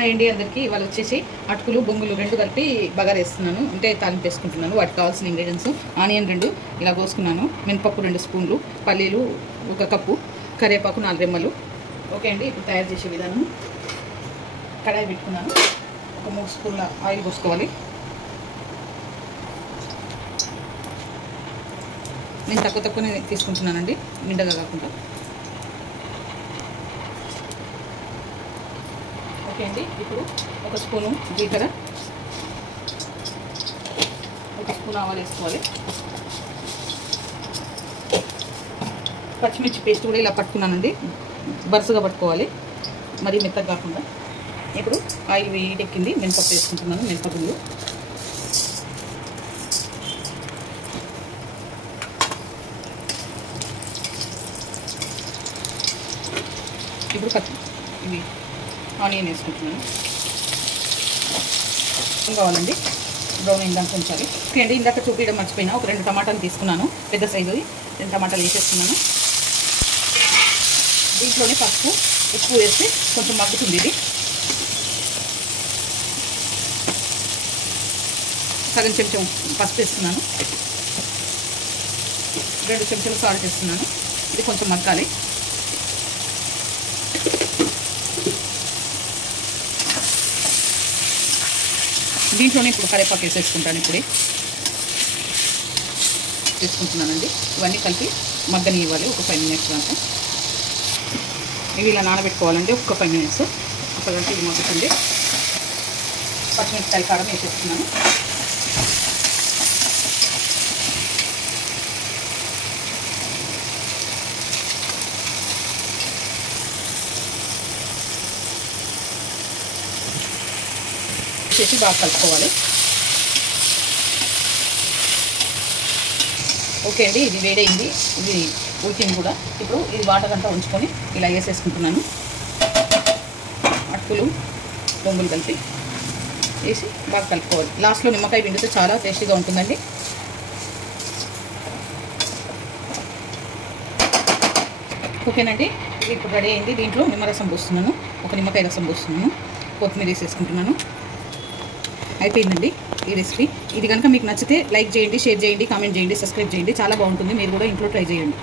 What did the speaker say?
Hi అండి అందరికీ. ఇవాళ వచ్చేసి అటుకులు బొంగులు రెండు కలిపి బగారా వేస్తున్నాను, అంటే తాలింపు వేసుకుంటున్నాను. వాటికి కావాల్సిన ఇంగ్రీడియంట్స్: ఆనియన్ 2 ఇలా కోసుకున్నాను, మినపప్పు 2 స్పూన్లు, పల్లీలు 1 కప్పు, కరివేపాకు 4 రెమ్మలు. ఓకే అండి, ఇప్పుడు తయారు చేసే విధానం: కడాయి పెట్టుకున్నాను, ఒక 3 స్పూన్ల ఆయిల్ పోసుకోవాలి. నేను తక్కువనే తీసుకుంటున్నానండి, నిండగా కాకుండా. ఓకే అండి, ఇప్పుడు 1 స్పూను జీలకర్ర, 1 స్పూన్ ఆవాలు వేసుకోవాలి. పచ్చిమిర్చి పేస్ట్ కూడా ఇలా పట్టుకున్నానండి, బరుసుగా పట్టుకోవాలి, మరీ మెత్తగా కాకుండా. ఇప్పుడు ఆయిల్ వేడెక్కింది, మినపప్పు వేసుకుంటున్నాను, మినపగుళ్ళు. ఇప్పుడు ఇవి ఆనియన్ వేసుకుంటున్నాను, కావాలండి బ్రౌన్ అయిందాక ఉంచాలి. ఓకే అండి, ఇందాక చూపించడం మర్చిపోయినా, ఒక 2 టమాటాలు తీసుకున్నాను, పెద్ద సైజు 2 టమాటాలు వేసేస్తున్నాను. దీంట్లోనే పసుపు ఉప్పు వేస్తే కొంచెం మగ్గుతుంది. ఇది సగం చెంచా పసుపు వేస్తున్నాను, 2 చెంచాలు సాల్ట్ వేస్తున్నాను. ఇది కొంచెం మగ్గాలి. దీంట్లోనే ఇప్పుడు కరివేపాకు వేసేసుకుంటాను. ఇప్పుడే వేసుకుంటున్నానండి. ఇవన్నీ కలిపి మగ్గని ఇవ్వాలి ఒక 5 మినిట్స్ దాకా. ఇవి ఇలా నానబెట్టుకోవాలండి ఒక 5 మినిట్స్. అప్పటికంటే ఇది మగ్గుతుంది. పచ్చిమిరపకాయల కారం వేసేస్తున్నాను. చేసి బాగా కలుపుకోవాలి. ఓకే అండి, ఇది వేడైంది, ఇది ఉడికింది కూడా. ఇప్పుడు ఇది వాటర్ అంతా ఉంచుకొని ఇలా వేసేసుకుంటున్నాను. అటుకులు బొంగులు కలిపి వేసి బాగా కలుపుకోవాలి. లాస్ట్లో నిమ్మకాయ పిండితే చాలా టేస్టీగా ఉంటుందండి. ఓకేనండి, ఇది ఇప్పుడు రెడీ అయింది. దీంట్లో నిమ్మరసం పోస్తున్నాను, ఒక నిమ్మకాయ రసం పోస్తున్నాను, కొత్తిమీర వేసేసుకుంటున్నాను. అయిపోయిందండి ఈ రెసిపీ. ఇది కనుక మీకు నచ్చితే లైక్ చేయండి, షేర్ చేయండి, కామెంట్ చేయండి, సబ్స్క్రైబ్ చేయండి. చాలా బాగుంటుంది, మీరు కూడా ఇంట్లో ట్రై చేయండి.